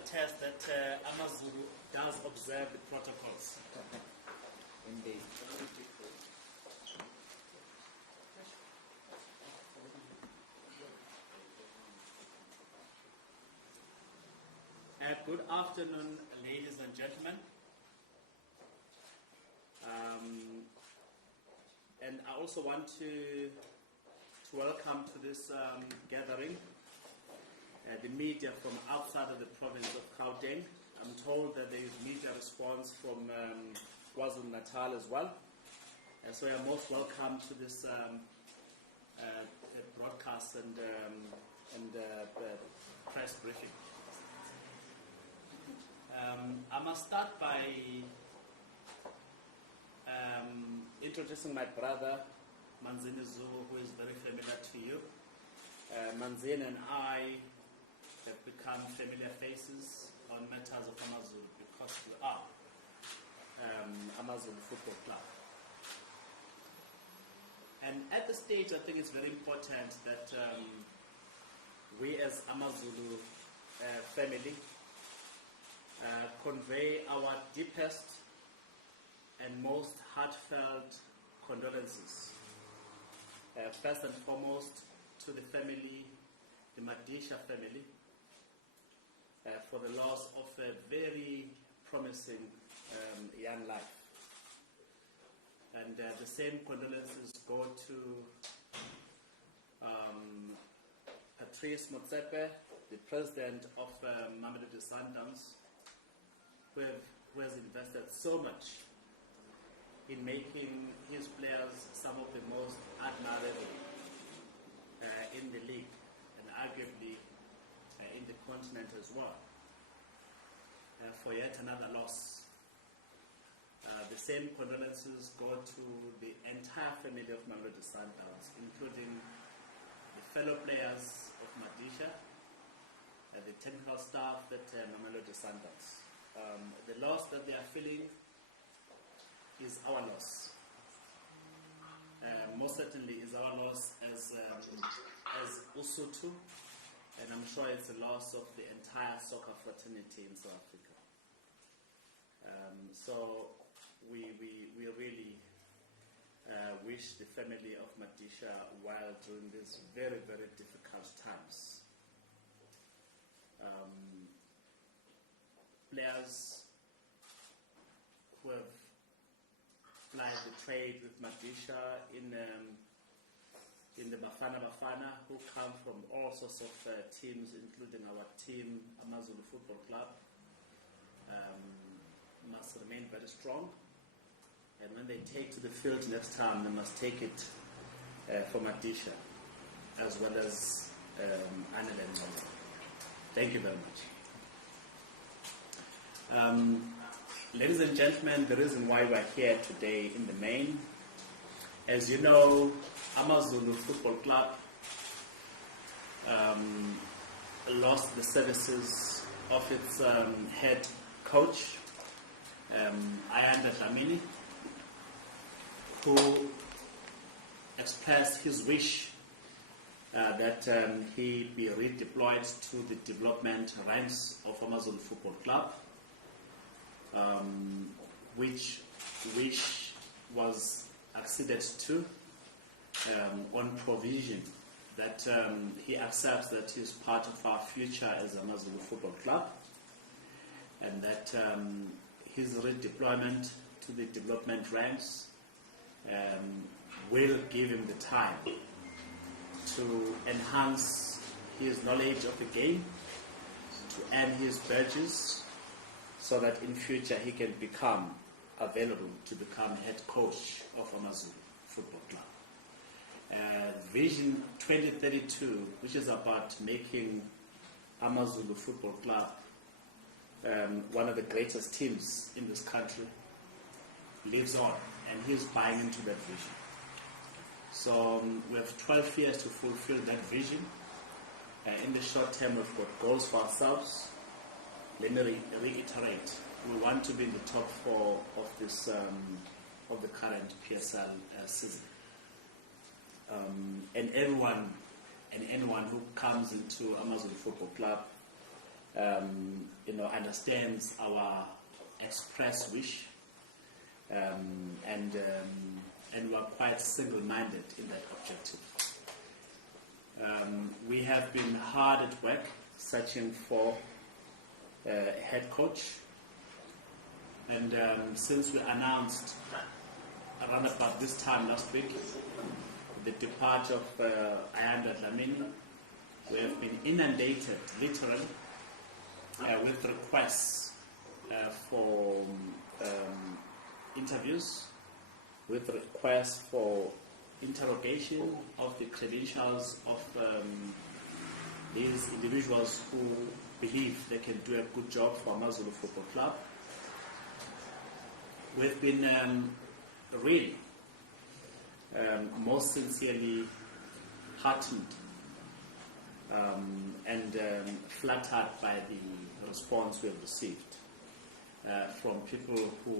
attest that Amazulu does observe the protocols. Indeed. Good afternoon, ladies and gentlemen. And I also want to welcome to this gathering the media from outside of the province of Gauteng. I'm told that there is media response from KwaZulu-Natal as well. So you're most welcome to this broadcast and press briefing. I must start by introducing my brother, Manzini Zulu, who is very familiar to you. Manzini and I have become familiar faces on matters of Amazulu because we are Amazulu Football Club. And at this stage, I think it's very important that we as Amazulu family convey our deepest and most heartfelt condolences. First and foremost, to the family, the Madisha family, for the loss of a very promising young life. And the same condolences go to Patrice Motsepe, the president of Mamelodi Sundowns, who has invested so much in making his players some of the most admirable in the league and arguably in the continent as well. For yet another loss. The same condolences go to the entire family of Mamelodi Sundowns, including the fellow players of Madisha, the technical staff at Mamelodi Sundowns. The loss that they are feeling is our loss. Most certainly is our loss as Usutu, and I'm sure it's a loss of the entire soccer fraternity in South Africa. So we really wish the family of Madisha well during these very, very difficult times. Players who have plied the trade with Madisha in the Bafana, who come from all sorts of teams, including our team, Amazulu Football Club, must remain very strong. And when they take to the field next time, they must take it for Madisha, as well as Anil and Nola. Thank you very much. Ladies and gentlemen, the reason why we're here today in the main, as you know, Amazulu Football Club lost the services of its head coach, Ayanda Dlamini, who expressed his wish that he be redeployed to the development ranks of Amazulu Football Club, which wish was acceded to on provision that he accepts that he is part of our future as Amazulu Football Club, and that his redeployment to the development ranks will give him the time to enhance his knowledge of the game, to earn his badges, so that in future he can become available to become head coach of Amazulu Football Club. Vision 2032, which is about making Amazulu Football Club one of the greatest teams in this country, lives on, and he's buying into that vision. So we have 12 years to fulfill that vision. In the short term, we've got goals for ourselves. Let me reiterate: we want to be in the top four of this of the current PSL season. And anyone who comes into Amazulu Football Club understands our express wish, and we're quite single-minded in that objective. We have been hard at work searching for a head coach, and since we announced around about this time last week the departure of Ayanda Dlamini, we have been inundated literally with requests for interviews, with requests for interrogation of the credentials of these individuals who believe they can do a good job for Amazulu Football Club. We've been really most sincerely heartened and flattered by the response we have received from people who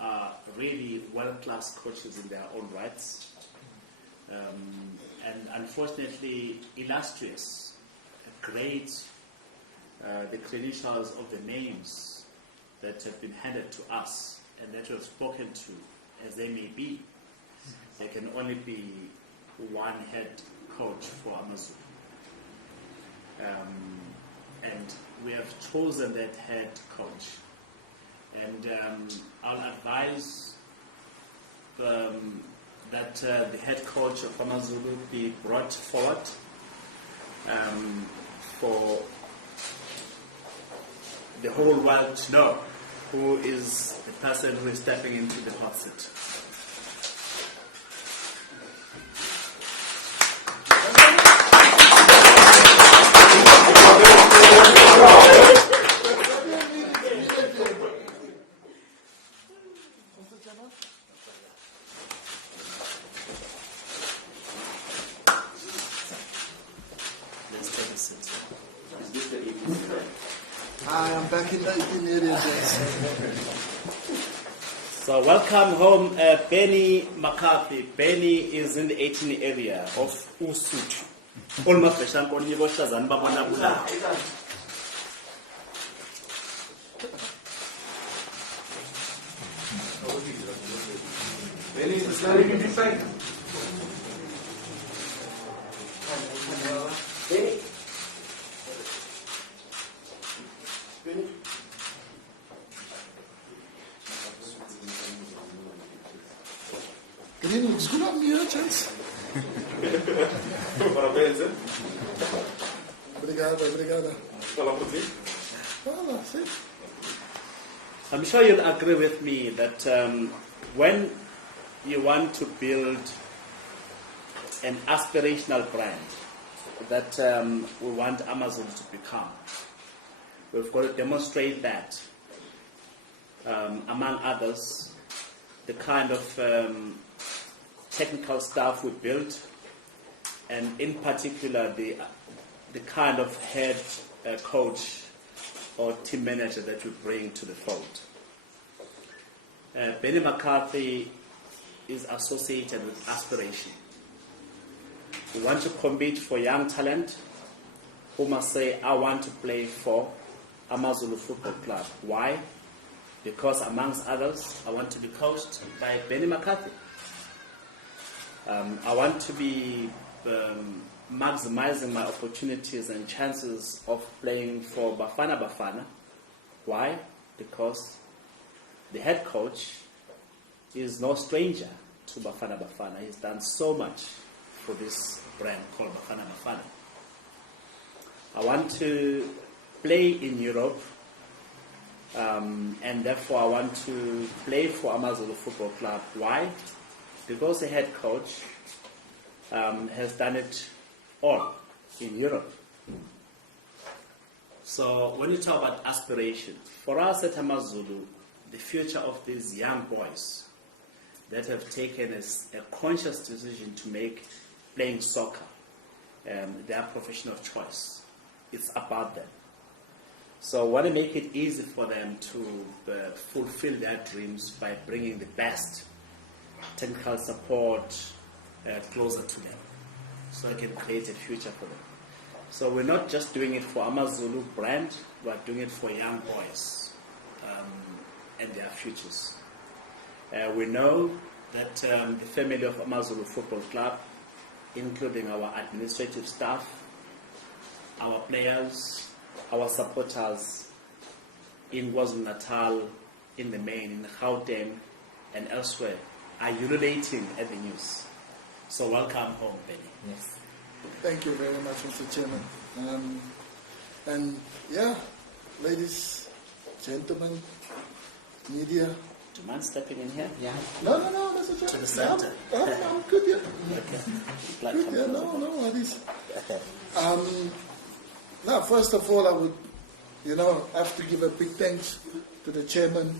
are really world-class coaches in their own rights, and unfortunately illustrious, great, the credentials of the names that have been handed to us and that we have spoken to, as they may be. There can only be one head coach for Amazulu. And we have chosen that head coach. And I'll advise that the head coach of Amazulu be brought forward for the whole world to know who is the person who is stepping into the hot seat. Let's take a seat. Hi, I'm back in the area. So welcome home, Benni McCarthy. Benni is in the 18 area of Usutu. Benni, is that you can say? Benni. Benni. Benni, is goed aan je chance? Parabéns, hein? Obrigado, obrigado. Fala por ti. Fala, sim. I'm sure you'll agree with me that when you want to build an aspirational brand that we want Amazon to become, we've got to demonstrate that, among others, the kind of technical staff we built, and in particular the kind of head coach or team manager that we bring to the fold. Benni McCarthy is associated with aspiration. We want to compete for young talent who must say, I want to play for Amazulu Football Club. Why? Because amongst others, I want to be coached by Benni McCarthy. I want to be maximizing my opportunities and chances of playing for Bafana Bafana. Why? Because the head coach is no stranger to Bafana Bafana. He's done so much for this brand called Bafana Bafana. I want to play in Europe, and therefore I want to play for Amazulu Football Club. Why? Because the head coach has done it all in Europe. So when you talk about aspiration, for us at Amazulu, the future of these young boys that have taken a conscious decision to make playing soccer their profession of choice, it's about them. So I want to make it easy for them to fulfill their dreams by bringing the best technical support closer to them, so I can create a future for them. So we're not just doing it for Amazulu brand, we're doing it for young boys and their futures. We know that the family of Amazulu Football Club, including our administrative staff, our players, our supporters in KwaZulu-Natal, in the main, in Gauteng, and elsewhere, are ululating at the news. So welcome home, Benny. Yes. Thank you very much, Mr. Chairman. And yeah, ladies, gentlemen, media. Do you mind stepping in here? Yeah. No, Mr. Chairman. To the center. No, good, yeah. Okay. Good, yeah, no, worries. Now, first of all, I would, have to give a big thanks to the chairman,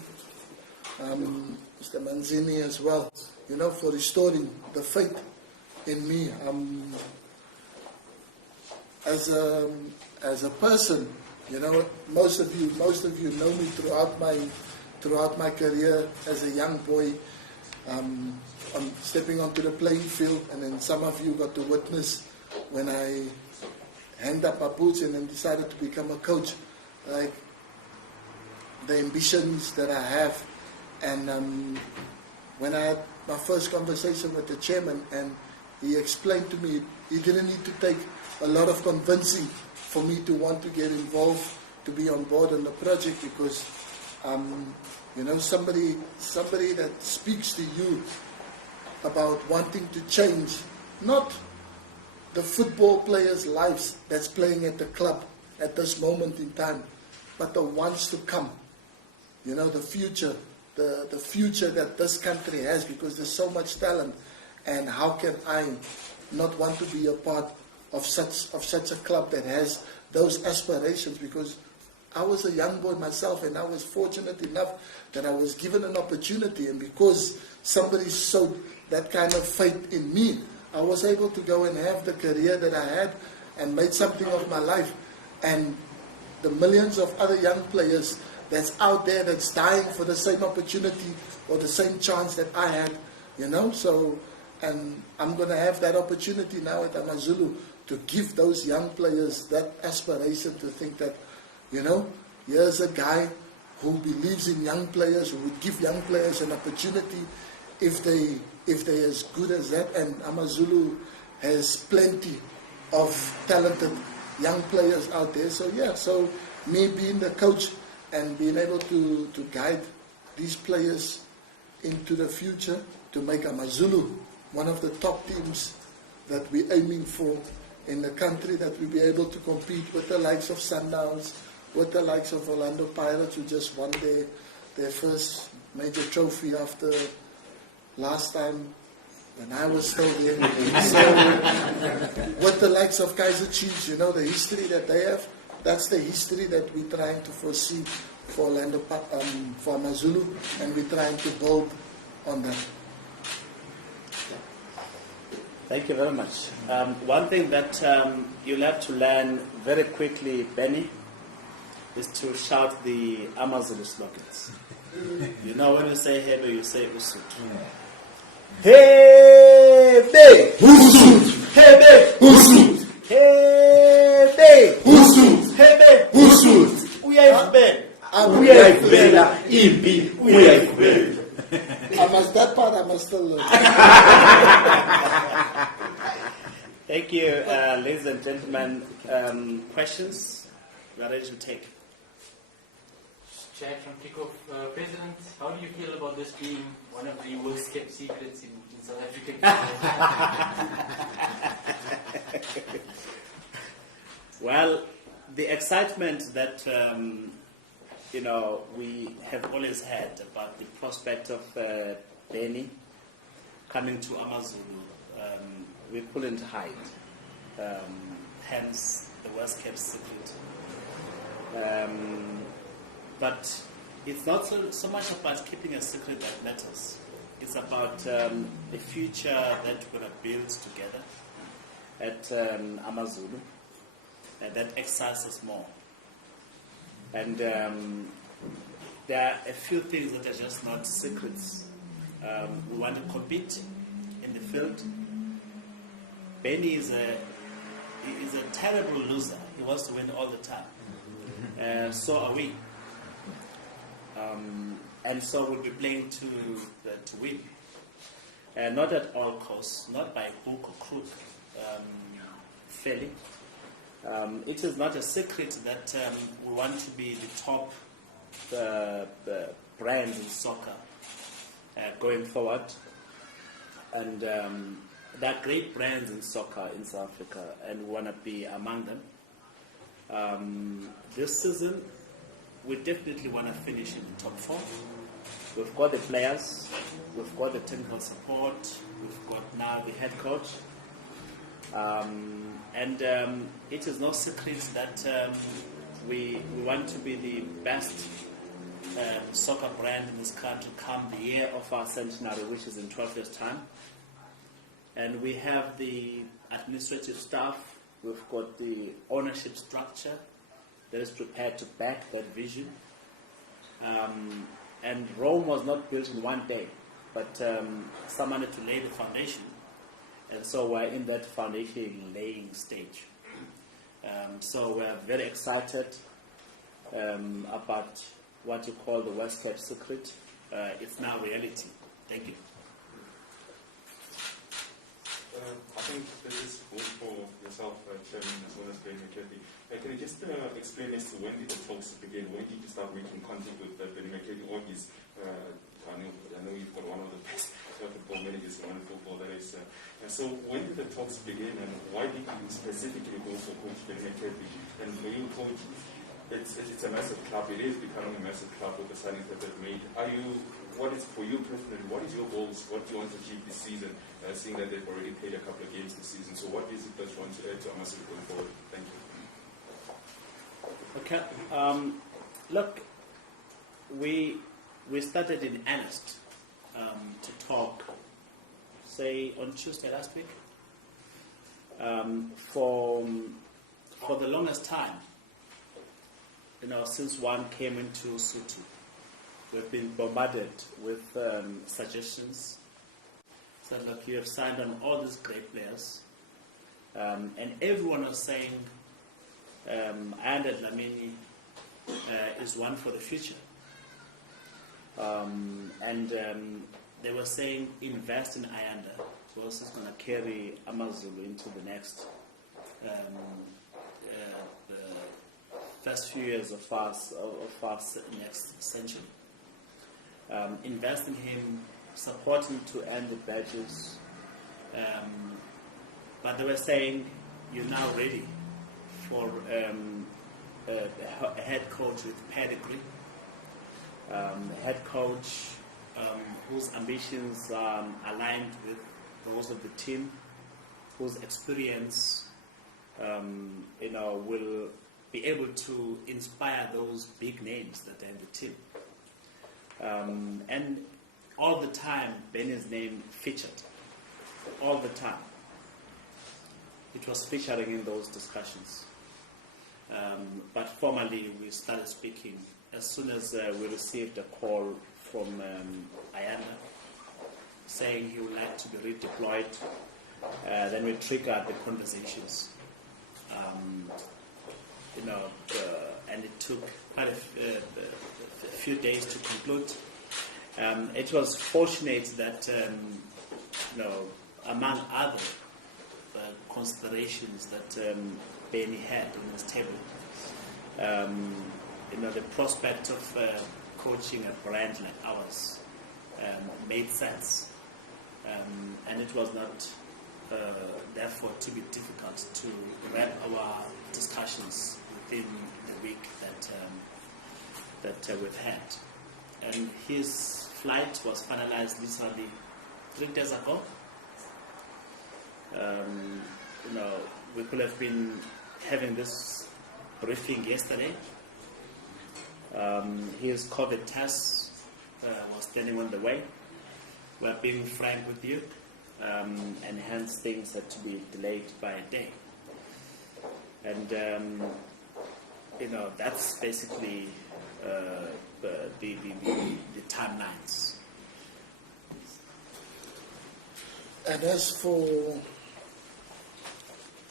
Mr. Manzini as well, for restoring the faith in me. As a person, most of you know me throughout my career as a young boy. I'm stepping onto the playing field, and then some of you got to witness when I hanged up my boots and then decided to become a coach. Like the ambitions that I have, and when I had my first conversation with the chairman, and he explained to me he didn't need to take a lot of convincing for me to want to get involved, to be on board on the project, because somebody that speaks to you about wanting to change, not the football players' lives that's playing at the club at this moment in time, but the ones to come. The future, the future that this country has, because there's so much talent, and how can I not want to be a part of such a club that has those aspirations? Because I was a young boy myself, and I was fortunate enough that I was given an opportunity, and because somebody showed that kind of faith in me, I was able to go and have the career that I had and made something of my life. And the millions of other young players that's out there that's dying for the same opportunity or the same chance that I had, so, and I'm going to have that opportunity now at Amazulu to give those young players that aspiration to think that, here's a guy who believes in young players, who would give young players an opportunity if they're as good as that. And Amazulu has plenty of talented young players out there. So yeah, so me being the coach and being able to guide these players into the future to make Amazulu one of the top teams that we're aiming for in the country, that we'll be able to compete with the likes of Sundowns, with the likes of Orlando Pirates, who just won their first major trophy after last time when I was still there. So, with the likes of Kaizer Chiefs, the history that they have, that's the history that we're trying to foresee for Orlando, for Amazulu, and we're trying to build on that. Thank you very much. One thing that you'll have to learn very quickly, Benny, is to shout the Amazulu slogans. When you say Hebe, you say Usut. Hebe! Usut! Hebe! Usut! Hebe! Usut! Hebe! Usut! Uyayivela! Uyayivela impi! Uyayivela! That part I must still learn. Thank you, ladies and gentlemen. Questions? We are ready to take. Chair from Kickoff, President, how do you feel about this being one of the worst kept secrets in South African Well, the excitement that we have always had about the prospect of Benny coming to Amazulu, we couldn't hide. Hence, the worst kept secret. But it's not so much about keeping a secret that matters. It's about the future that we're going to build together at Amazulu, and that excites us more. And there are a few things that are just not secrets. We want to compete in the field. Benny is a he is a terrible loser. He wants to win all the time. So are we. And so we'll be playing to win. Not at all costs, not by hook or crook, fairly. It is not a secret that we want to be the top brand in soccer going forward. And there are great brands in soccer in South Africa, and we want to be among them. This season, we definitely want to finish in the top 4. We've got the players, we've got the technical support, we've got now the head coach. And it is no secret that we want to be the best soccer brand in this country come the year of our centenary, which is in 12 years' time. And we have the administrative staff, we've got the ownership structure that is prepared to back that vision. And Rome was not built in one day, but someone had to lay the foundation. And so we're in that foundation laying stage. So we're very excited about what you call the West Cape secret. It's now reality. Thank you. I think this is good for yourself, Chairman, as well as Benni McCarthy. Can you just explain as to when did the talks begin? When did you start making contact with Benni McCarthy or his, I know you've got one of the best football managers in football that is. So when did the talks begin, and why did you specifically go for Coach Benni McCarthy? And for you, Coach, it's a massive club. It is becoming a massive club with the signings that they've made. What is for you personally? What is your goals? What do you want to achieve this season? Seeing that they've already played a couple of games this season, so what is it that you want to add to Amazulu going forward? Thank you. Okay. Look, we started in earnest to talk, say on Tuesday last week. For the longest time, since one came into Sutu, we've been bombarded with suggestions. So look, you have signed on all these great players, and everyone was saying, Ayanda Dlamini is one for the future. And they were saying, invest in Ayanda, so this is going to carry Amazulu into the next the first few years of our next century. Invest in him, support him to earn the badges. But they were saying, you're now ready for a head coach with pedigree, a head coach whose ambitions are aligned with those of the team, whose experience will be able to inspire those big names that are in the team. And all the time, Benni's name featured. All the time. It was featuring in those discussions. But formally, we started speaking as soon as we received a call from Ayanda saying he would like to be redeployed. Then we triggered the conversations. And it took quite a few days to conclude. It was fortunate that, among other considerations that Benni had on his table, the prospect of coaching a brand like ours made sense. And it was not, therefore, to be difficult to wrap our discussions within the week that we've had. And his flight was finalized literally 3 days ago. We could have been having this briefing yesterday. His COVID test was standing on the way. We're being frank with you, and hence things had to be delayed by a day. And that's basically the timelines. And as for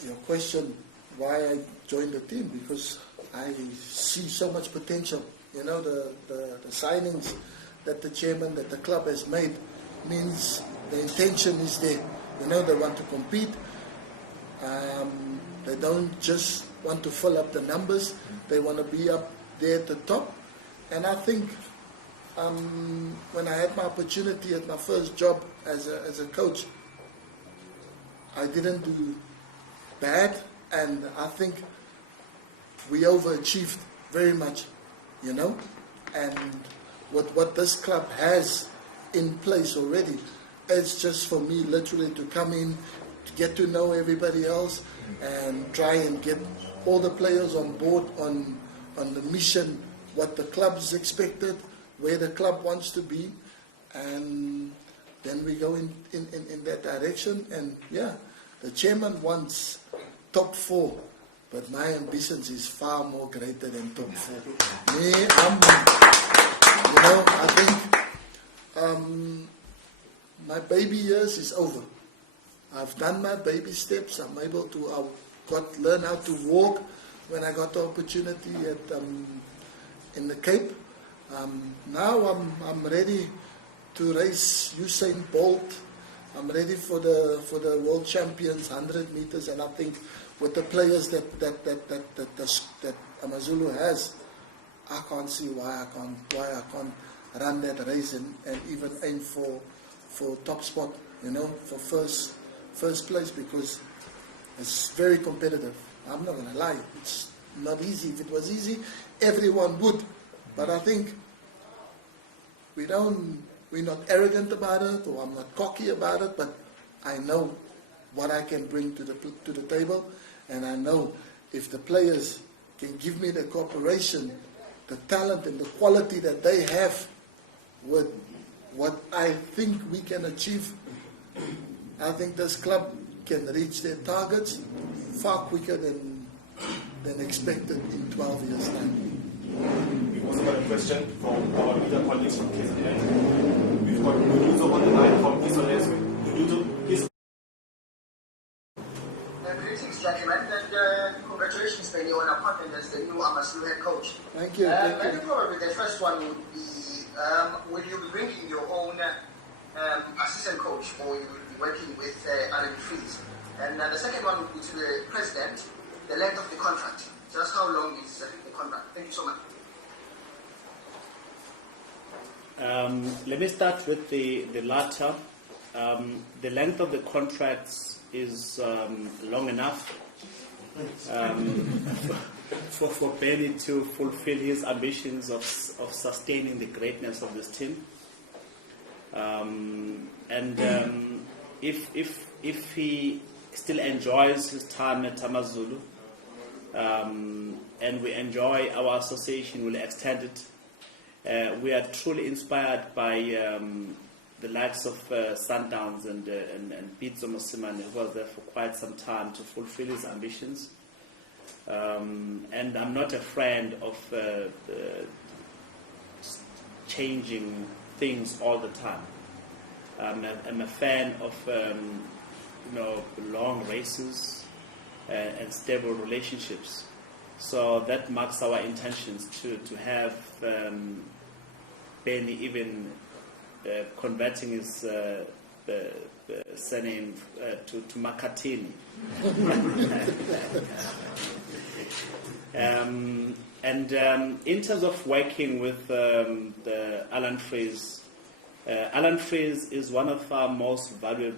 your question why I joined the team, because I see so much potential. You know, the signings that the chairman, that the club has made means the intention is there. You know, they want to compete. They don't just want to fill up the numbers. They want to be up there at the top. And I think when I had my opportunity at my first job as a coach, I didn't do bad, and I think we overachieved very much, you know. And what this club has in place already, it's just for me literally to come in, to get to know everybody else, and try and get all the players on board on the mission, what the club's expected, where the club wants to be, and then we go in that direction. And yeah, the chairman wants top 4, but my ambitions is far more greater than top 4. Me, I think my baby years is over. I've done my baby steps. I'm able to learn how to walk when I got the opportunity in the Cape. Now I'm ready to race Usain Bolt. I'm ready for the world champions 100 meters, and I think with the players that Amazulu has, I can't see why I can't run that race and even aim for top spot, you know, for first place, because it's very competitive. I'm not gonna lie, it's not easy. If it was easy, everyone would. But I think we're not arrogant about it, or I'm not cocky about it, but I know what I can bring to the table, and I know if the players can give me the cooperation, the talent and the quality that they have with what I think we can achieve, I think this club can reach their targets far quicker than expected in 12 years' time. We've also got a question from our media colleagues from KZN. We've got Nuduzo on the line from Isoles. Nuduzo, please. Greetings, gentlemen, and congratulations, Benni, on appointment as the new Amazulu head coach. Thank you. Maybe probably the first one would be, will you be bringing your own assistant coach, or you will be working with R&D Freeze? And the second one would be to the president, the length of the contract. Just how long is the contract? Thank you so much. Let me start with the latter. The length of the contracts is long enough for Benni to fulfill his ambitions of sustaining the greatness of this team. If he still enjoys his time at Amazulu, and we enjoy our association, we'll extend it. We are truly inspired by the likes of Sundowns and Pitso Mosimane, who was there for quite some time to fulfill his ambitions. And I'm not a friend of changing things all the time. I'm a fan of long races and stable relationships. So that marks our intentions to have Benni even converting his surname to Makatini. In terms of working with the Alan Freeze, Alan Freeze is one of our most valued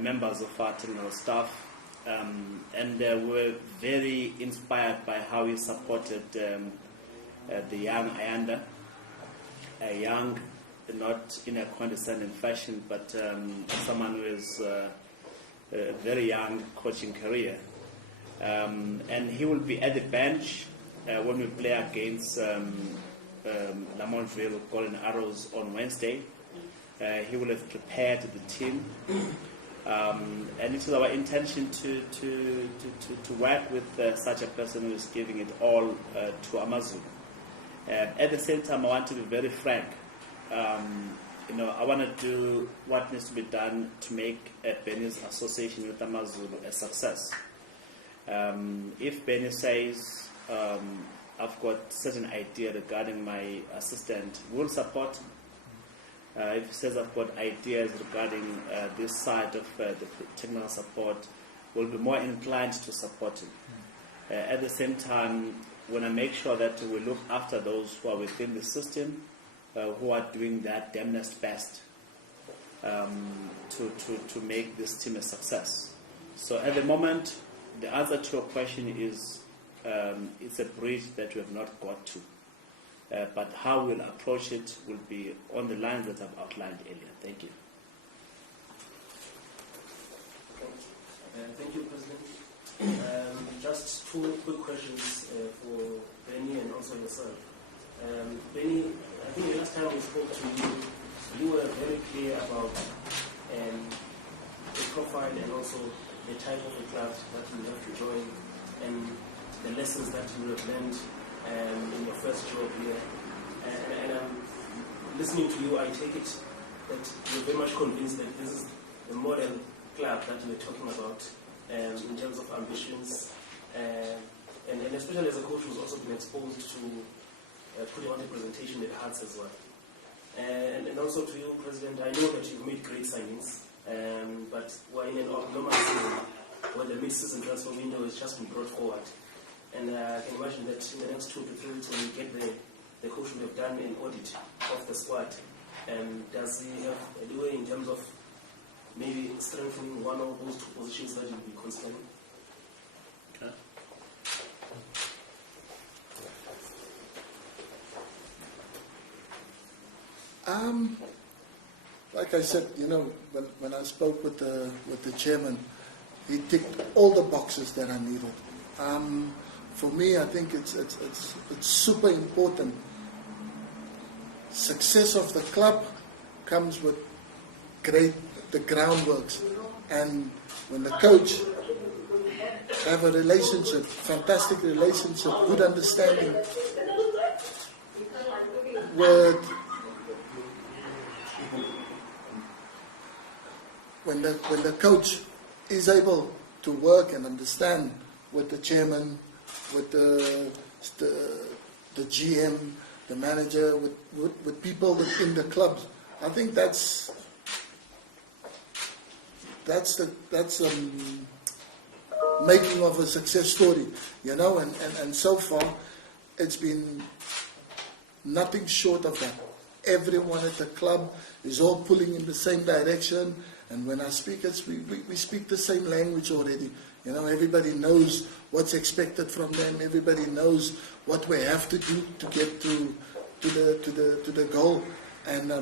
members of our technical staff, and we're very inspired by how he supported the young Ayanda, a young, not in a condescending fashion, but someone who is a very young coaching career. And he will be at the bench when we play against Lamontville Golden Arrows on Wednesday. He will have prepared the team. And it is our intention to work with such a person who is giving it all to Amazulu. At the same time, I want to be very frank. I want to do what needs to be done to make Benni's association with Amazulu a success. If Benny says, I've got certain idea regarding my assistant, we'll support him. If he says I've got ideas regarding this side of the technical support, we'll be more inclined to support him. At the same time, when I make sure that we look after those who are within the system, who are doing their damnedest best to make this team a success. So at the moment, the answer to your question is it's a bridge that we have not got to. But how we'll approach it will be on the lines that I've outlined earlier. Thank you. Thank you, President. Just two quick questions for Benny and also yourself. Benny, I think the last time we spoke to you, you were very clear about the profile and also the type of a club that you have to join and the lessons that you have learned in your first job here. And listening to you, I take it that you're very much convinced that this is the model club that you were talking about in terms of ambitions, and especially as a coach who's also been exposed to putting on a presentation that hurts as well. And also to you, President, I know that you've made great signings, but we're in an abnormal season where the mid-season transfer window has just been brought forward. And I can imagine that in the next 2 to 3 weeks when you get there, the coach would have done an audit of the squad. Does he have a leeway in terms of maybe strengthening one of those 2 positions that you'll be considering? Okay. Like I said, when I spoke with the chairman, he ticked all the boxes that I needed. For me, I think it's super important. Success of the club comes with the groundworks, and when the coach have a relationship, fantastic relationship, good understanding with when the coach is able to work and understand with the chairman, with the GM, the manager, with people within the clubs. I think that's making of a success story, and so far it's been nothing short of that. Everyone at the club is all pulling in the same direction, and when I speak, we speak the same language already. Everybody knows what's expected from them. Everybody knows what we have to do to get to the goal. And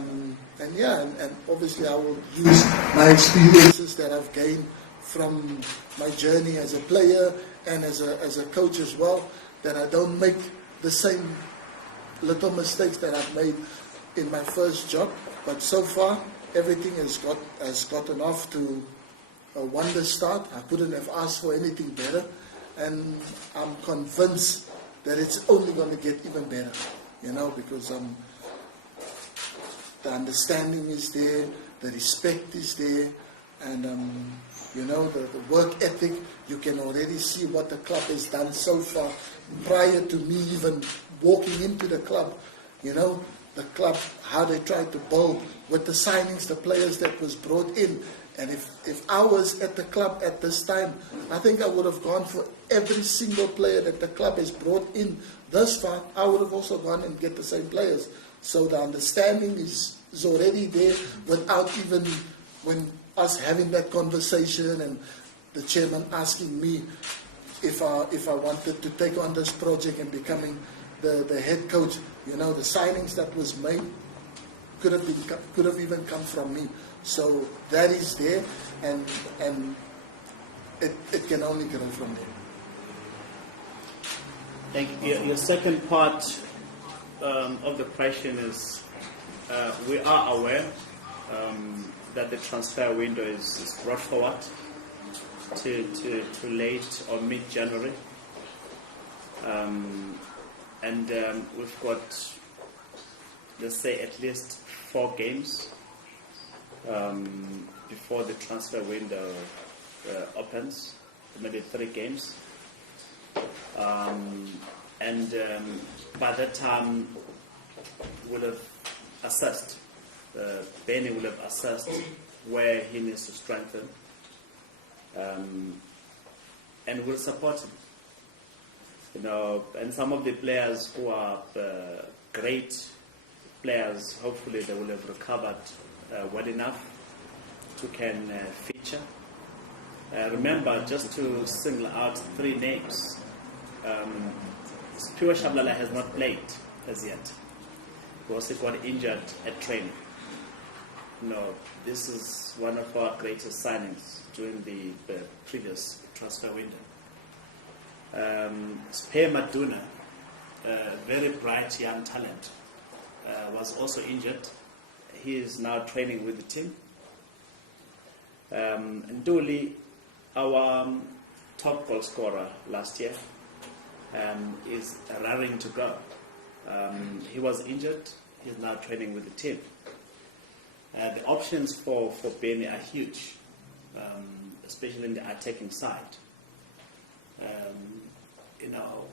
obviously I will use my experiences that I've gained from my journey as a player and as a coach as well, that I don't make the same little mistakes that I've made in my first job. But so far, everything has gotten off to a wonder start. I couldn't have asked for anything better, and I'm convinced that it's only going to get even better, because the understanding is there, the respect is there, and the work ethic. You can already see what the club has done so far prior to me even walking into the club. The club, how they tried to build with the signings, the players that was brought in. And if I was at the club at this time, I think I would have gone for every single player that the club has brought in thus far. I would have also gone and get the same players. So the understanding is already there without even when us having that conversation and the chairman asking me if I wanted to take on this project and becoming the head coach. The signings that was made could have even come from me. So that is there, and it can only grow from there. Thank you. Your second part of the question is, we are aware that the transfer window is brought forward to late or mid-January. And we've got, let's say, at least 4 games before the transfer window opens, maybe 3 games. And by that time, would have assessed, Benni would have assessed where he needs to strengthen, and will support him. You know, and some of the players who are great players, hopefully they will have recovered well enough to can feature. Remember, just to single out 3 names, Pure Shabalala has not played as yet because he got injured at training. No, this is one of our greatest signings during the previous transfer window. Spear Maduna, a very bright young talent, was also injured. He is now training with the team. And Duli, our top goal scorer last year, is raring to go. He was injured. He's now training with the team. The options for Benni are huge, especially in the attacking side. You know,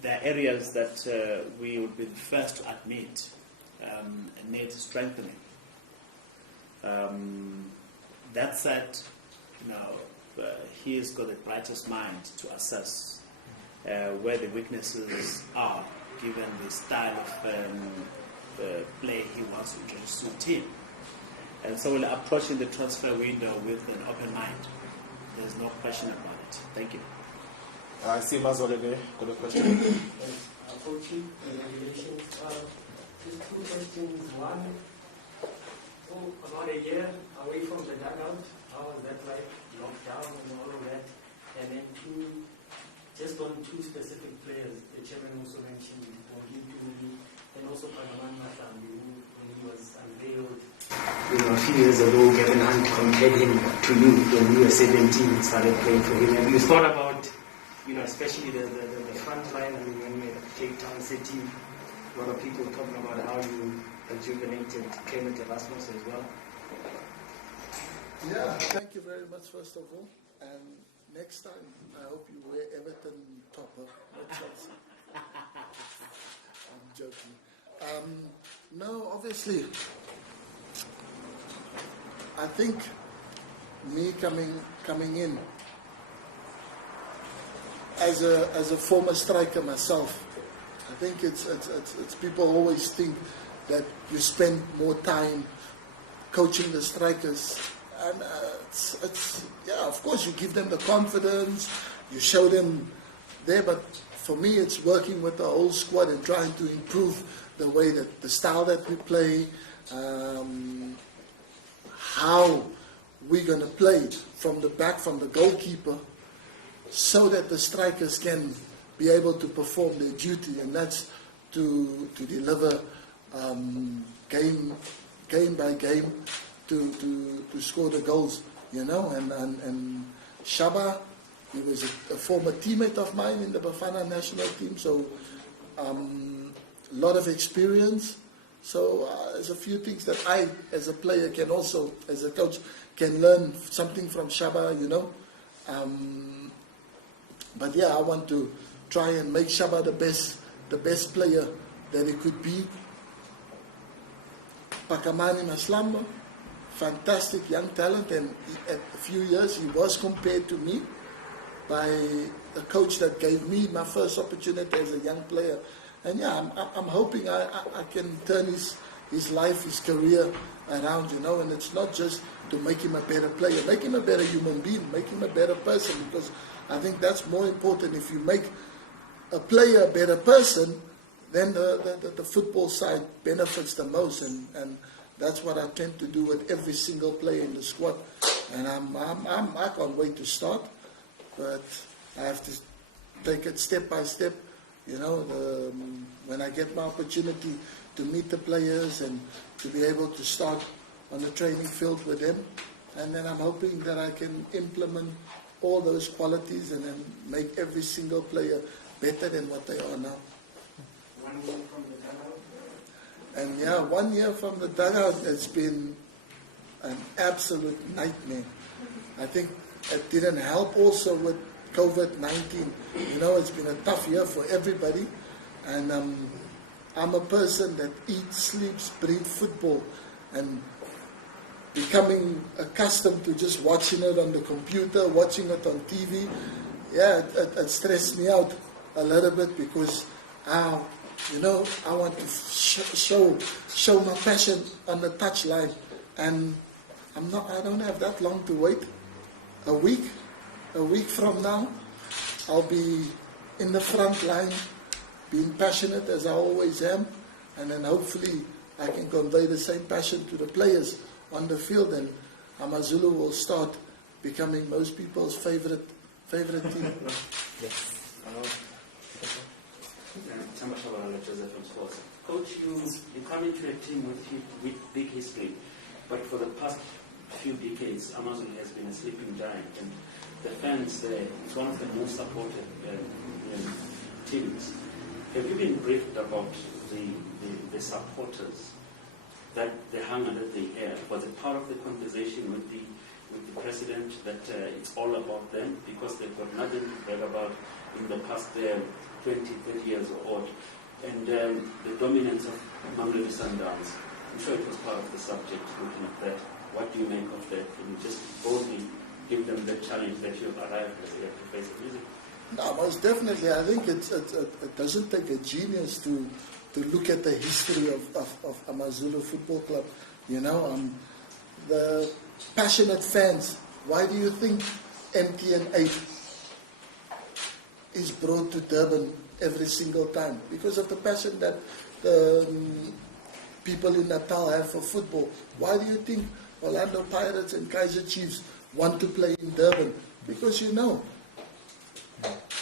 there are areas that we would be the first to admit need strengthening. That said, you know, he's got the brightest mind to assess where the weaknesses are, given the style of play he wants to introduce to the team. And so we're approaching the transfer window with an open mind. There's no question about it. Thank you. I see Amazulu there. Got a question. Coaching, congratulations. Just 2 questions. One, about a year away from the dugout, how was that like? Lockdown and all of that. And then 2, just on 2 specific players, the chairman also mentioned, and also Panaman Matambi, who when he was unveiled, a few years ago, Gavin Hunt compared him to you when you were 17 and started playing for him. Have you thought about, especially the front line? I mean, when we had Cape Town City, a lot of people talking about how you rejuvenated Clement Erasmus as well. Yeah, thank you very much, first of all. And next time, I hope you wear Everton topper, not Chelsea. I'm joking. No, obviously, I think me coming in as a former striker myself, I think it's people always think that you spend more time coaching the strikers, and yeah, of course you give them the confidence, you show them there, but for me it's working with the whole squad and trying to improve the way that the style that we play, how we're going to play from the back, from the goalkeeper, so that the strikers can be able to perform their duty, and that's to deliver game by game to score the goals, and Shaba, he was a former teammate of mine in the Bafana national team, so a lot of experience. So there's a few things that I, as a player, can also, as a coach, can learn something from Shaba, But yeah, I want to try and make Shaba the best player that he could be. Pakamani Maslamba, fantastic young talent, and at a few years he was compared to me by a coach that gave me my first opportunity as a young player. And yeah, I'm hoping I can turn his life, his career around, and it's not just to make him a better player, make him a better human being, make him a better person, because I think that's more important. If you make a player a better person, then the football side benefits the most, and that's what I tend to do with every single player in the squad. And I can't wait to start, but I have to take it step by step. When I get my opportunity to meet the players and to be able to start on the training field with them, and then I'm hoping that I can implement all those qualities and then make every single player better than what they are now. 1 year from the dugout? And yeah, 1 year from the dugout has been an absolute nightmare. I think it didn't help also with COVID-19. You know, it's been a tough year for everybody, and I'm a person that eats, sleeps, breathes football, and becoming accustomed to just watching it on the computer, watching it on TV, yeah, it stressed me out a little bit because, you know, I want to show my passion on the touchline, and I don't have that long to wait. A week from now, I'll be in the front line, being passionate as I always am, and then hopefully I can convey the same passion to the players on the field, and Amazulu will start becoming most people's favorite team. Yes. Joseph from Sports. Coach, you come into a team with big history, but for the past few decades, Amazulu has been a sleeping giant, and the fans there, it's one of the most supported teams. Have you been briefed about the supporters, that the hunger that they have? Was it part of the conversation with the president that it's all about them because they've got nothing to brag about in the past 20, 30 years or odd, and the dominance of Mamelodi Sundowns? I'm sure it was part of the subject, looking at that. What do you make of that? Can you just boldly give them the challenge that you've arrived as they have to face the music? No, most definitely. I think it doesn't take a genius to look at the history of Amazulu Football Club. You know, the passionate fans. Why do you think MTN 8 is brought to Durban every single time? Because of the passion that the people in Natal have for football. Why do you think Orlando Pirates and Kaizer Chiefs want to play in Durban? Because you know,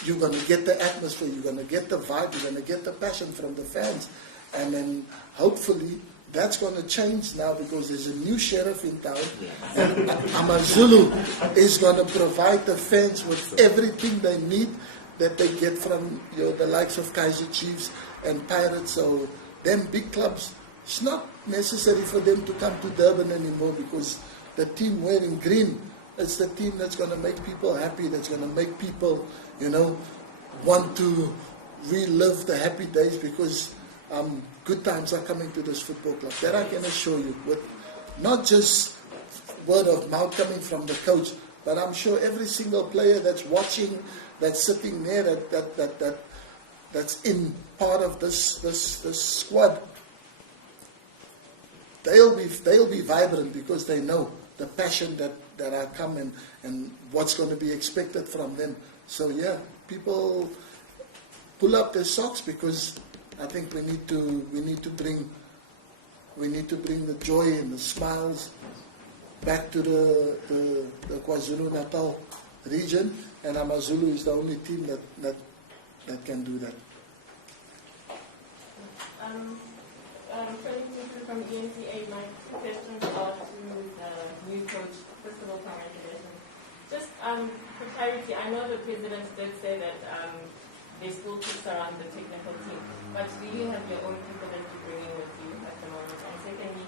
you're going to get the atmosphere, you're going to get the vibe, you're going to get the passion from the fans. And then hopefully that's going to change now because there's a new sheriff in town. And Amazulu is going to provide the fans with everything they need that they get from the likes of Kaizer Chiefs and Pirates. So them big clubs, it's not necessary for them to come to Durban anymore because the team wearing green, it's the team that's going to make people happy, that's going to make people, you know, want to relive the happy days because good times are coming to this football club. That I can assure you, with not just word of mouth coming from the coach, but I'm sure every single player that's watching, that's sitting there, that's in part of this squad, they'll be vibrant because they know the passion that I come and what's going to be expected from them. So yeah, people pull up their socks because I think we need to bring the joy and the smiles back to the KwaZulu Natal region, and Amazulu is the only team that can do that. From ENTA, my two questions are to the new coach. First of all, congratulations. Just for clarity, I know the president did say that there's still kids around the technical team, but do you have your own people that you're bringing with you at the moment? And secondly,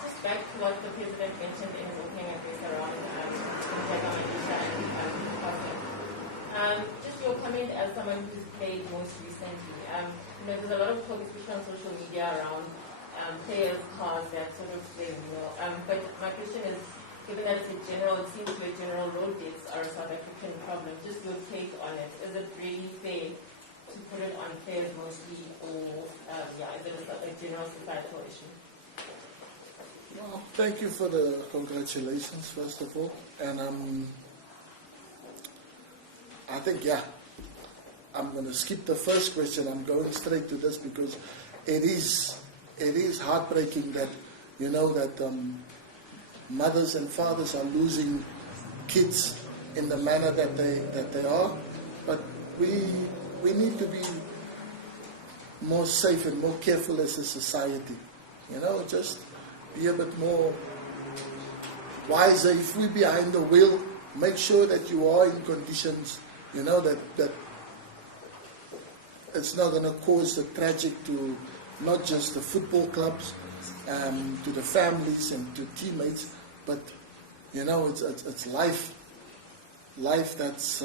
just back to what the president mentioned in his opening address around just your comment as someone who's played most recently. There's a lot of talk, especially on social media, around players' cars, that sort of thing. But my question is, given that it seems to be a general road deaths are a South African problem, just your take on it. Is it really fair to put it on players mostly, or is it a general societal issue? Well, thank you for the congratulations, first of all. And I think, I'm going to skip the first question. I'm going straight to this because it is heartbreaking that, that mothers and fathers are losing kids in the manner that they are. But we need to be more safe and more careful as a society. Just be a bit more wiser. If we're behind the wheel, make sure that you are in conditions, that it's not going to cause the tragic to not just the football clubs, to the families and to teammates, but it's life life that's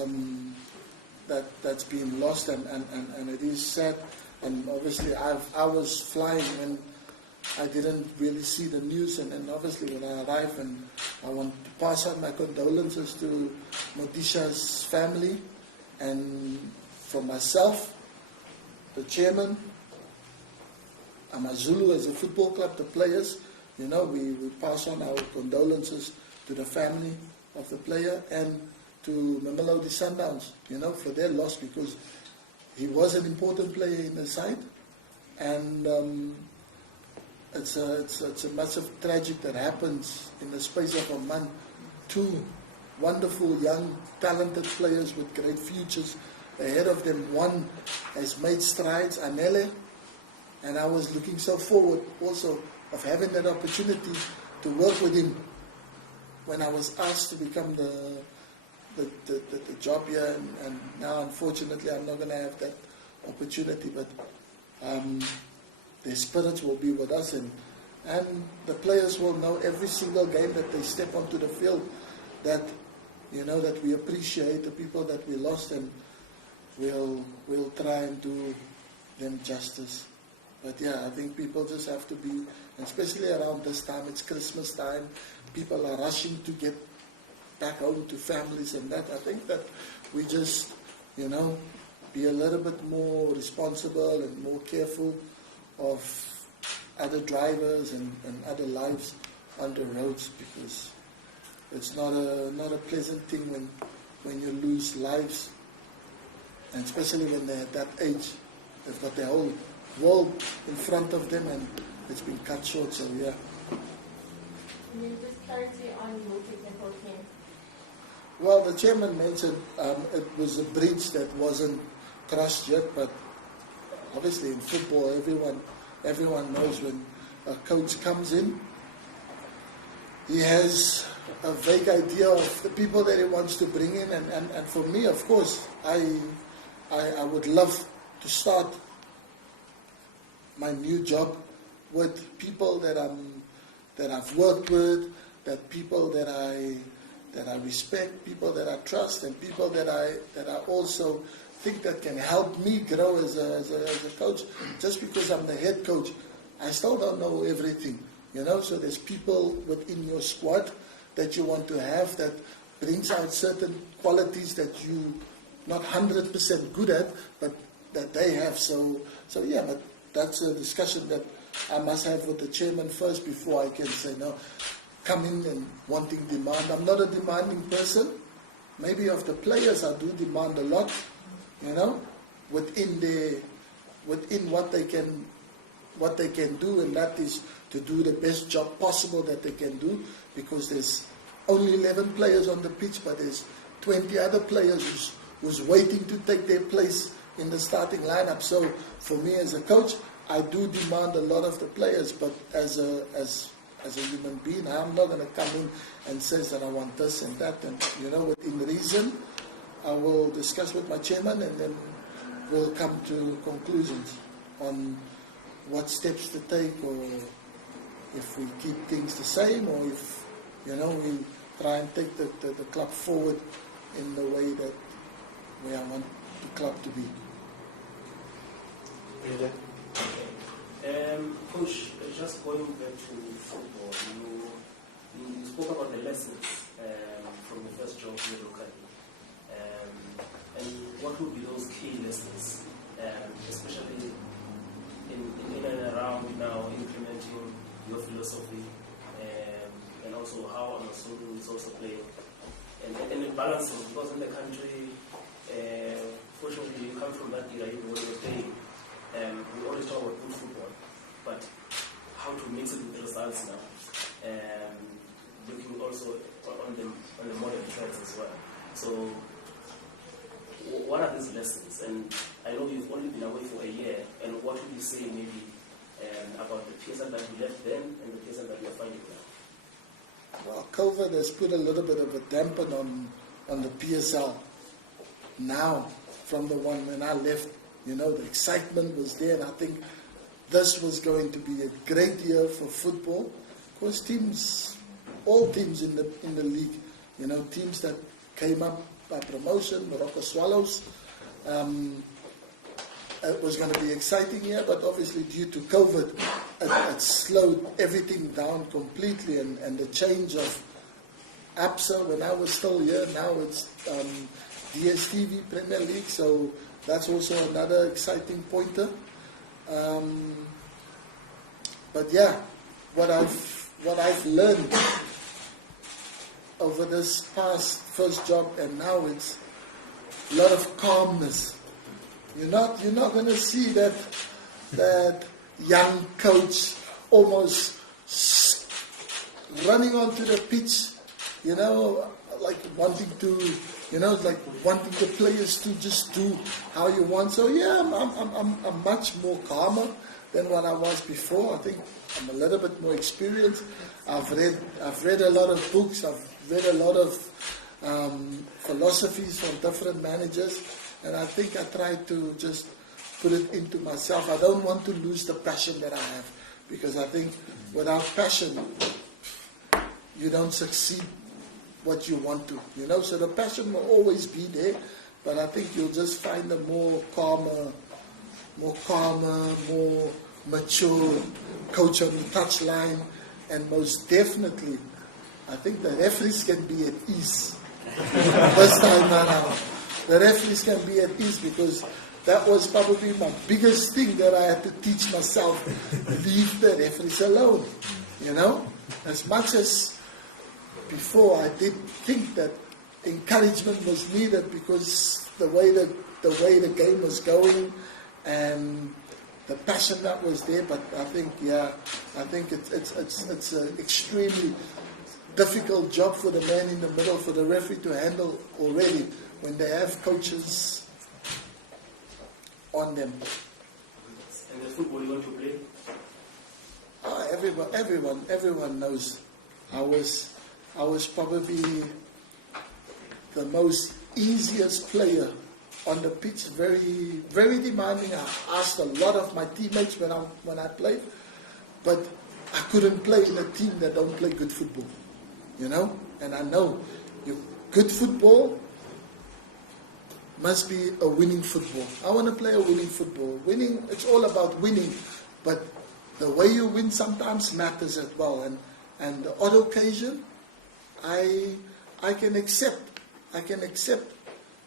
been lost, and it is sad. And obviously, I was flying when I didn't really see the news, and obviously when I arrived, and I want to pass on my condolences to Modisha's family, and for myself, the chairman, Amazulu as a football club, the players, we pass on our condolences to the family of the player and to Mamelodi Sundowns, for their loss, because he was an important player in the side, and it's a massive tragedy that happens in the space of a month. Two wonderful, young, talented players with great futures ahead of them. One has made strides, Anele, and I was looking so forward also of having that opportunity to work with him when I was asked to become the job here, and now unfortunately I'm not going to have that opportunity, but their spirits will be with us, and the players will know every single game that they step onto the field that that we appreciate the people that we lost, and we'll try and do them justice. But yeah, I think people just have to be, especially around this time, it's Christmas time, people are rushing to get back home to families and that. I think that we just, be a little bit more responsible and more careful of other drivers and other lives on the roads, because it's not a pleasant thing when you lose lives, and especially when they're at that age. They've got their whole world in front of them, and it's been cut short, so yeah. And then just clarity on your technical team. Well, the chairman mentioned it was a bridge that wasn't crushed yet, but obviously in football, everyone knows when a coach comes in, he has a vague idea of the people that he wants to bring in, and for me, of course, I would love to start my new job with people that I've worked with, that people that I respect, people that I trust, and people that I also think that can help me grow as a coach. Just because I'm the head coach, I still don't know everything, So there's people within your squad that you want to have that brings out certain qualities that you not 100% good at, but that they have. So yeah, but that's a discussion that I must have with the chairman first before I can say no. Come in and wanting demand. I'm not a demanding person. Maybe of the players I do demand a lot, within what they can do, and that is to do the best job possible that they can do, because there's only 11 players on the pitch, but there's 20 other players who's waiting to take their place in the starting lineup. So for me as a coach, I do demand a lot of the players, but as a human being, I'm not going to come in and say that I want this and that, and within reason, I will discuss with my chairman, and then we'll come to conclusions on what steps to take, or if we keep things the same, or if we try and take the club forward in the way that I want the club to be. Coach, just going back to football, you spoke about the lessons from the first job here locally. And what would be those key lessons, especially in and around now implementing your philosophy, and also how Amazulu is also playing, and in balancing, because in the country, fortunately you come from that era, what you're saying, we always talk about good football, but how to mix it with results now, looking also on the modern trends as well. So what are these lessons? And I know you've only been away for a year, and what would you say maybe about the PSL that you left then and the PSL that you're finding now? Well, COVID has put a little bit of a damper on the PSL now from the one when I left. The excitement was there, and I think this was going to be a great year for football, because all teams in the league, teams that came up by promotion, Morocco Swallows. It was going to be exciting here, but obviously due to COVID, it slowed everything down completely, and the change of APSA when I was still here, now it's DSTV Premier League, so that's also another exciting pointer. But yeah, what I've learned over this past first job, and now it's a lot of calmness. You're not going to see that young coach almost running onto the pitch, like wanting to, like wanting the players to just do how you want. So yeah, I'm much more calmer than what I was before. I think I'm a little bit more experienced. I've read a lot of books. I've read a lot of philosophies from different managers, and I think I try to just put it into myself. I don't want to lose the passion that I have, because I think without passion, you don't succeed what you want to. So the passion will always be there, but I think you'll just find a more calmer, more mature coach on the touchline, and most definitely, I think the referees can be at ease this time around. The referees can be at ease, because that was probably my biggest thing that I had to teach myself. Leave the referees alone. As much as before I did think that encouragement was needed, because the way the game was going and the passion that was there, but I think it's an extremely difficult job for the man in the middle, for the referee to handle already when they have coaches on them. And the football you want to play? Everyone knows. I was probably the most easiest player on the pitch, very, very demanding. I asked a lot of my teammates when I played, but I couldn't play in a team that don't play good football, And I know good football must be a winning football. I want to play a winning football. Winning, it's all about winning, but the way you win sometimes matters as well. And the odd occasion, I can accept.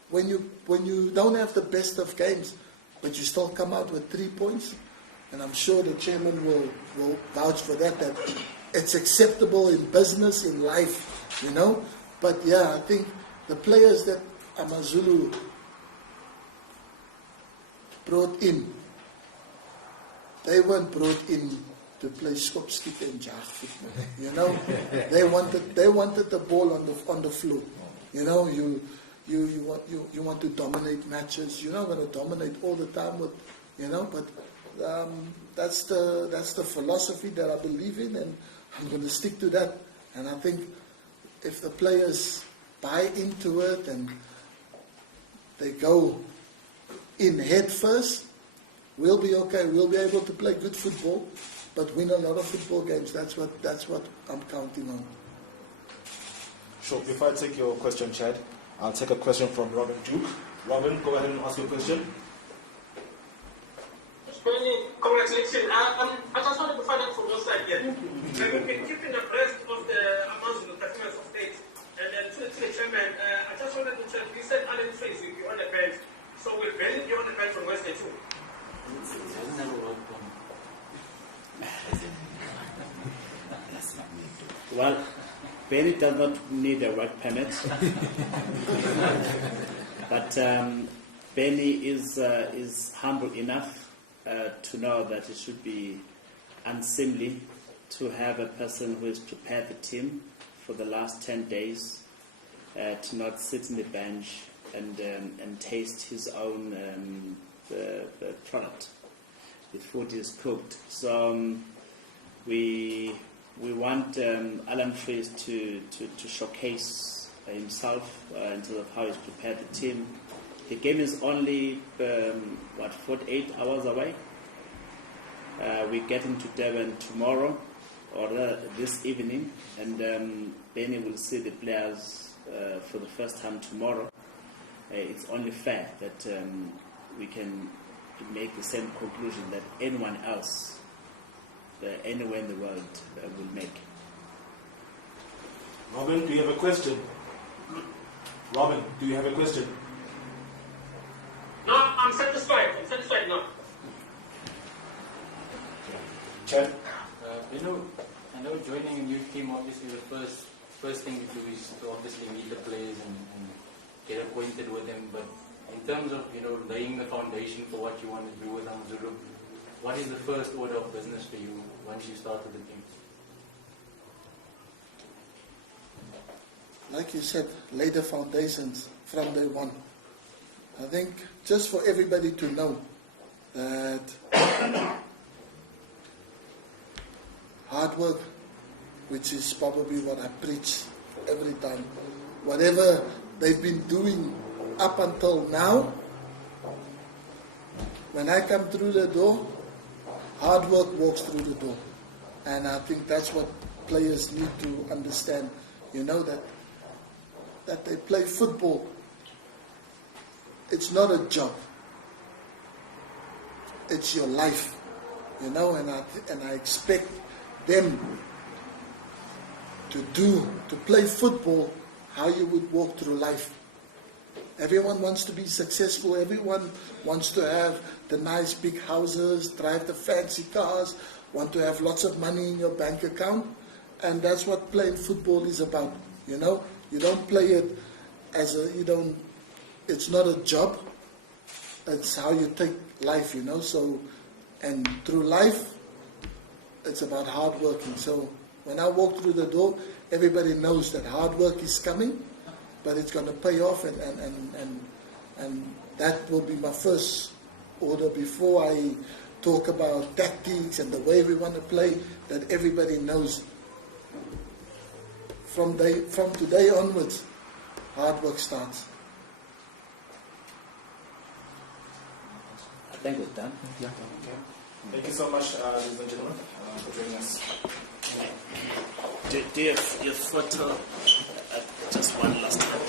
When you don't have the best of games, but you still come out with 3 points, and I'm sure the chairman will vouch for that it's acceptable in business, in life, But yeah, I think the players that Amazulu brought in, they weren't brought in to play skopskiet and jag football. They wanted the ball on the floor. You want to dominate matches. You're not going to dominate all the time with, but that's the philosophy that I believe in, and I'm going to stick to that. And I think if the players buy into it and they go in head first, we'll be okay. We'll be able to play good football, but win a lot of football games. That's what I'm counting on. Sure. Before I take your question, Chad, I'll take a question from Robin Duke. Robin, go ahead and ask your question. Benni, congratulations. I just wanted to find out from your side here. We've been keeping abreast of the Amazulu performance of state. And then to the chairman, I just wanted to check, you said Alan Trace will be on the bench. So will Benni be on the bench on Wednesday too? Well, Benni does not need a work permit. But Benni is humble enough to know that it should be unseemly to have a person who has prepared the team for the last 10 days to not sit in the bench and taste his own product. The food is cooked. So we want Alan Fries to showcase himself in terms of how he's prepared the team. The game is only 48 hours away. We get into Durban tomorrow, or this evening, and Benni will see the players for the first time tomorrow. it's only fair that we can make the same conclusion that anyone else, anywhere in the world, will make. Robin, do you have a question? Robin, do you have a question? No, I'm satisfied. I'm satisfied now. Chad? I know joining a new team, obviously the first thing you do is to obviously meet the players and get acquainted with them. But in terms of laying the foundation for what you want to do with Amazulu, what is the first order of business for you once you start with the team? Like you said, lay the foundations from day one. I think just for everybody to know that hard work, which is probably what I preach every time, whatever they've been doing up until now, when I come through the door, hard work walks through the door. And I think that's what players need to understand, that they play football. It's not a job. It's your life, and I expect them to play football how you would walk through life. Everyone wants to be successful. Everyone wants to have the nice big houses, drive the fancy cars, want to have lots of money in your bank account, and that's what playing football is about. You don't play it it's not a job. It's how you take life, So, and through life, it's about hard working. So when I walk through the door, everybody knows that hard work is coming, but it's going to pay off, and that will be my first order before I talk about tactics and the way we want to play. That everybody knows from today onwards, hard work starts. I think we're done. Yeah. Okay. Thank you so much, ladies and gentlemen, for joining us. Do you have your photo? Just one last time.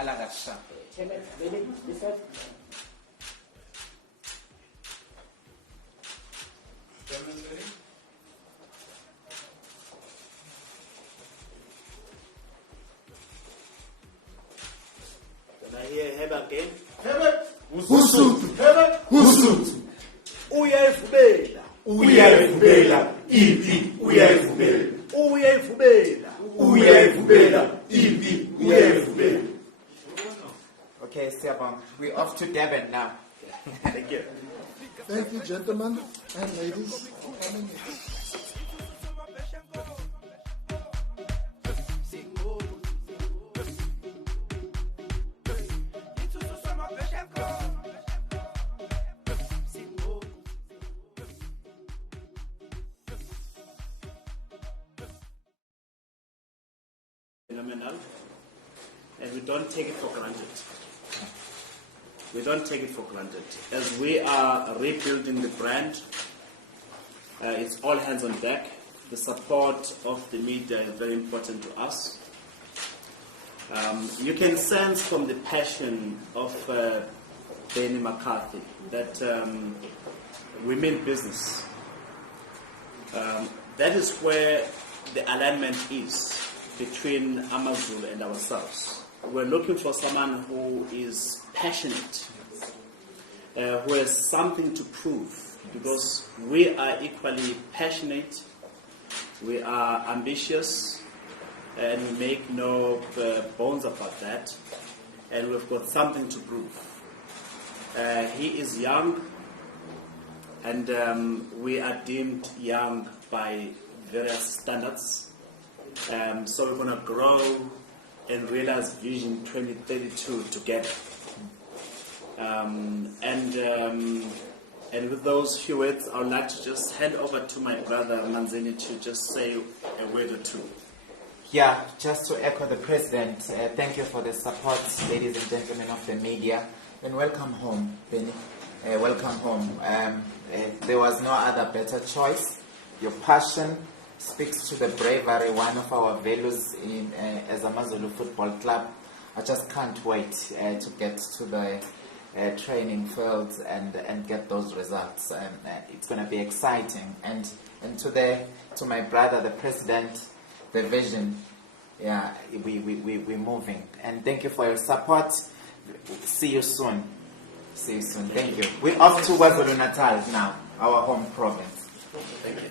Halagasha. Can I hear Heba again? Uyayivubela. Uyayivubela. Ipi. Uyayivubela. Uyayivubela. Uyayivubela. Ipi. Uyayivubela. Okay, Siabam, we're off to Devon now. Thank you. Thank you, gentlemen and ladies. Phenomenal, and we don't take it for granted. We don't take it for granted. As we are rebuilding the brand, it's all hands on deck. The support of the media is very important to us. You can sense from the passion of Benni McCarthy that we mean business. That is where the alignment is between Amazulu and ourselves. We're looking for someone who is passionate, who has something to prove, because we are equally passionate, we are ambitious, and we make no bones about that, and we've got something to prove. He is young, and we are deemed young by various standards. So we're going to grow and realize Vision 2032 together. And with those few words, I would like to just hand over to my brother Manzini to just say a word or two. Yeah, just to echo the President, thank you for the support, ladies and gentlemen of the media, and welcome home, Benni. Welcome home. There was no other better choice. Your passion speaks to the bravery, one of our values as Amazulu Football Club. I just can't wait to get to the training fields and get those results. It's going to be exciting. And to my brother, the President, the vision, yeah, we're moving. And thank you for your support. See you soon. See you soon. Thank you. We're off to KwaZulu-Natal now, our home province. Thank you.